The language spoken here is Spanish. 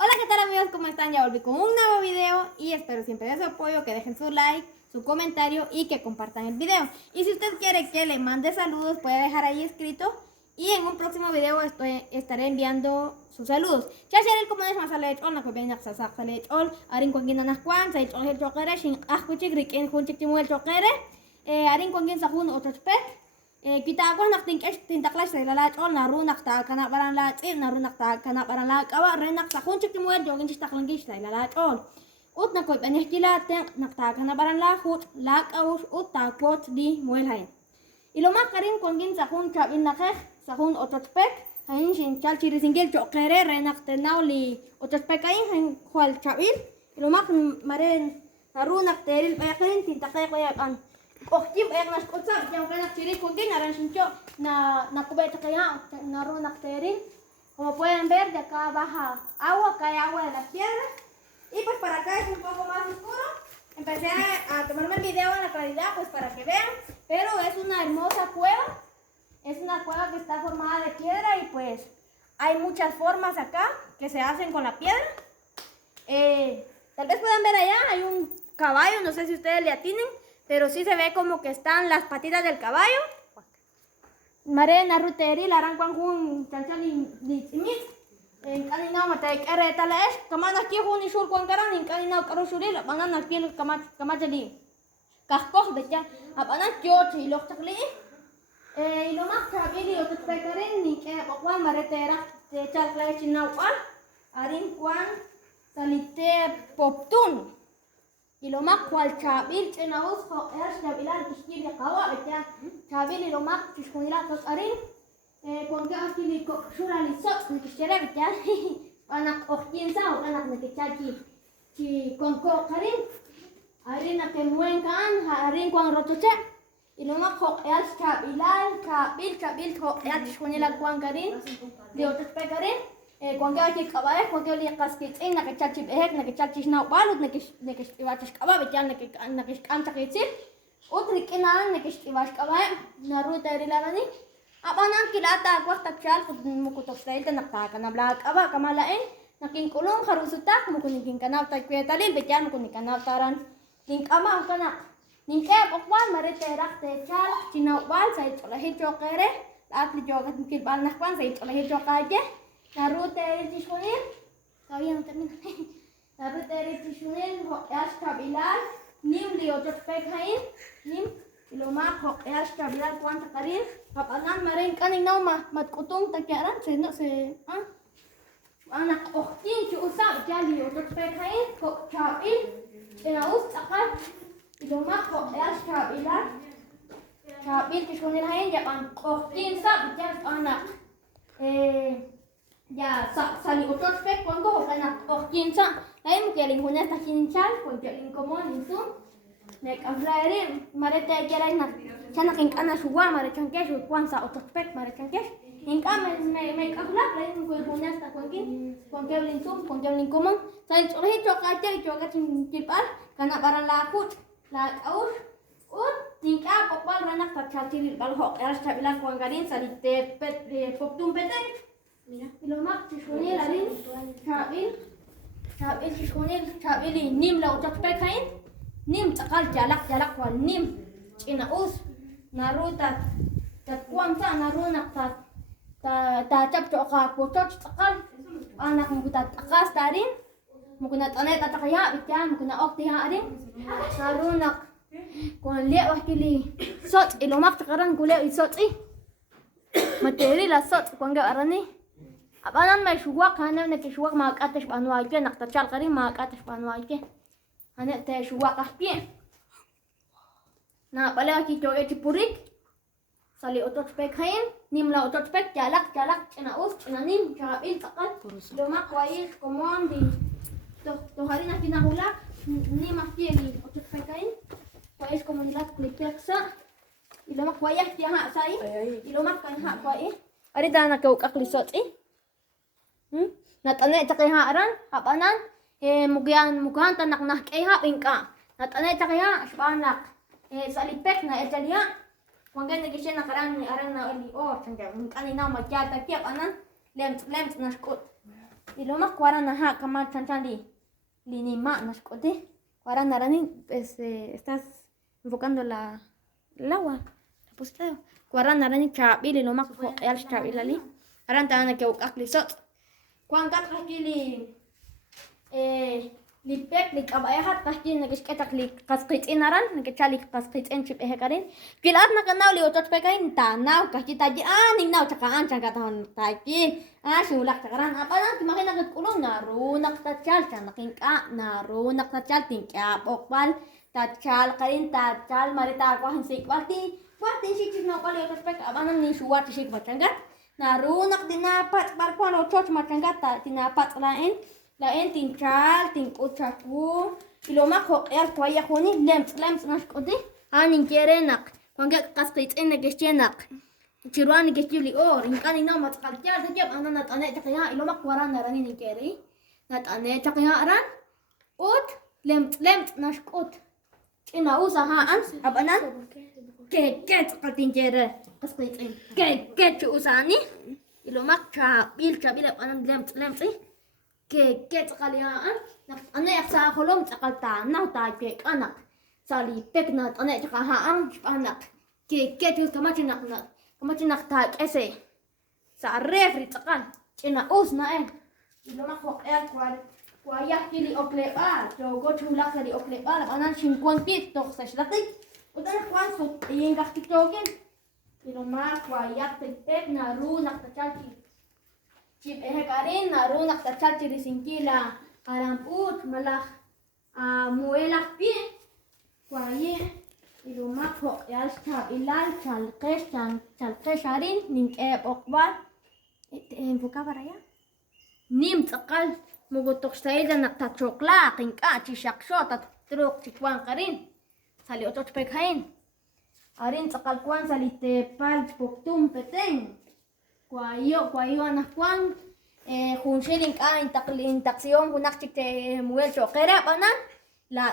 Hola, ¿qué tal amigos? ¿Cómo están? Ya volví con un nuevo video y espero siempre de su apoyo, que dejen su like, su comentario y que compartan el video. Y si usted quiere que le mande saludos, puede dejar ahí escrito y en un próximo video estaré enviando sus saludos. Ya sea el como es más alech ol, na que ven a salech ol, arin con quien anas cuan, salech ol el chokere, sin ajuchik, riken junchik timuel chokere, arin con quien sahun otochpek. Kita ako naktingkesh tintaklas sa lalat on naru nakta kana parang lat naru nakta kana parang lat awa re nakta kunchik timuad jogin chista klangis sa lalat on ut na koy panih kilat nakta kana parang lahut lak aus ut takot di muelhain iloma karin kongin sa hun chabin nakeh sa hun ototpek hain shin chal chiri singil chokere re nakte nauli ototpek ay hain kwal chabil iloma maren naru nakteril payakin tintakay an Okim nas kutsa yang kena ciri kuntin aran sincho na kubeta kaya naru nakterin. Como pueden ver de acá baja agua, cae agua de la piedra. Y pues para acá es un poco más oscuro. Empecé a tomarme el video en la claridad pues para que vean. Pero es una hermosa cueva. Es una cueva que está formada de piedra y pues hay muchas formas acá que se hacen con la piedra. Tal vez puedan ver allá, hay un caballo, no sé si ustedes le atinen. Pero sí se ve como que están las patitas del caballo. Marena ruteri larang kwang chanchan ni simit. En kanina matay kare talaes kamana ki hun isur kwang karan in kanina karo suri la banan nakil kamajali. Kahkoh beja apana chot hilok chakli. Ilomak chabili otot pekarin ni ke pokwan maretera te chaklay chinawal. Arin kwang salite poptun. Ilomak kwal chabil chenaus ho ersh chabilan kishkil ya qawa beja chabil ilomak kishkunila tos arin kon ka akili ko shura li sok kishkere beja anak okhtin sa anak nekichachi chi kon ko qarin arin akemuen kan arin kwang rotoche ilomak ho ersh chabil ho ersh kishkunila kwang karin di otot pe karin cuando hay que acabar, cuando hay que casquet, en la que chachi behek, na que chachi na balud, na que iwachish kaba, bejan na que canta que decir, otro que nada, na que iwash kaba, na ruta rilarani, abanan kilata, cuesta chal, mukutoxtail, na taka na black kaba, kamalain, na king kulong harusutak, mukunikin kanaw tay kwetalil, bejan mukunikanaw taran, ning ama kana, ning kaya pokwan, mariterak te chal, chinawal, sa itolahit chokere, at li jogat mukilbal nakwan, sa itolahit chokaje. Naruto eritisunil, todavía no termina. Naruto eritisunil, ho'eash kabilal, nim li otot pekhain, nim iloma ho'eash kabilal kwanta karin, kapanan marin kaning naw matkutung takyaran, se anak oktin chu usap jali otot pekhain, ho chabil, inaus takal, iloma ho'eash kabilal, chabil tisunil hain japan oktin sap jan anak ya sali otot pek cuando hokan oktin sa lain mkeling hunya takinchal con keling komon insum nek aflaire marete kerai na chana king ana suwa mare chankesh kwan sa otot pek mare chankesh inka me aflak lain ko hunya ta con keling sum con keling komon sai chorhi chokatin tipal kana baran lakut la aus ut tingka popal ranak tachati bal hok eras chabilan kwan garin salite pet poptum peteng mira ilomak tishunil arin chabil tishunil chabili nim la utak pekain nim takal jalak wal nim chinaus naruta tatkuam sa narunak ta chap choka pochoch takal anak mukutat akas tarin mukunat anay tatakaya bityan mukuna okti harin narunak kon le wakili sot ilomak takaran kule isot materi la sot kon ga arani abanan may shuwak hanan na kishuwak makatash banway ke naktachal kari makatash banway ke hanan te shuwak ahpi na pala ki to etipurik sali otot pek hain nimla otot pek jalak chinaus chinanim chabil takal lumak wais komon di to hari na kinahulak ni mahti li otot pek hain wais komunilat klipeksa ilumak wayah tiha sai ilumak kan ha kwai ari dana kau kaklisot natane takiha aran apanan mugan tanak nah kaiha pingka natane takiha asbanak salipek na etalia wangan nagisya nakaran ni aran na oli changa kanina magyata kya anan lems na skot Y lo más cuaran ajá, camar chanchan ni más nos cote. Cuaran narani, estás enfocando el agua. Posteo. Cuaran narani chabil y lo más el chabil ali. Aran tan que ukakli sot. Kuan kat kakili li pek li kabaya hat kakili nakisketak li kasqit inaran nakechali kasqit en chip ehekarin. Kilat nakanaw li otot pekain tanaw kakita taji ani naw chakaan changatan taji. Shulak chakaran apa nang timakin nakatulong naru naktachal chanakin ka naru naktachal tingkap okbal tachal karin tachal marita ko hansik wati shik na ko li otot pek abanan ni shuwat shik bachangat. Narunak dinapat barkuan o choch macangata dinapat lain tinchal tinkuchaku iloma ko el kwaya koni lems nas kodi anin kerenak kwanga kasqit en geshtenak chiruan gestili or inkani na matqaltiar tajab anana tane takya iloma kwaran narani ni keri nat ane takya aran ot lems nas kot ina usaha an abanan Ket qatin jere qasqit ket usani ilo makcha bil anan lems ket qaliaan ana yaqsa kholom taqalta na ta pek anak sali pek na ana taqa haan anak ket us kamachinak ta ese sa refri taqal ina usna ilo makho kwa yakili okleba jogo chula sali okleba anan 50 pit to sa shlati udah kuan sut yang kaki token pero más kuayak tepek naru nak tacalci chip karin naru nak tacalci di singkila aramput malah muelah pi kuaye pero más kok ya sta ilal chalqesh harin nin okbar enfocaba raya nim taqal mugotok saida nak tachokla qinqa chi shaqsho tatrok chikwan karin sali otot pekhain arin tsakal kuan sali tepal poktum peteng kwayo anak kuan junshilin ka intaksyon kunak chikte muel chokera panan la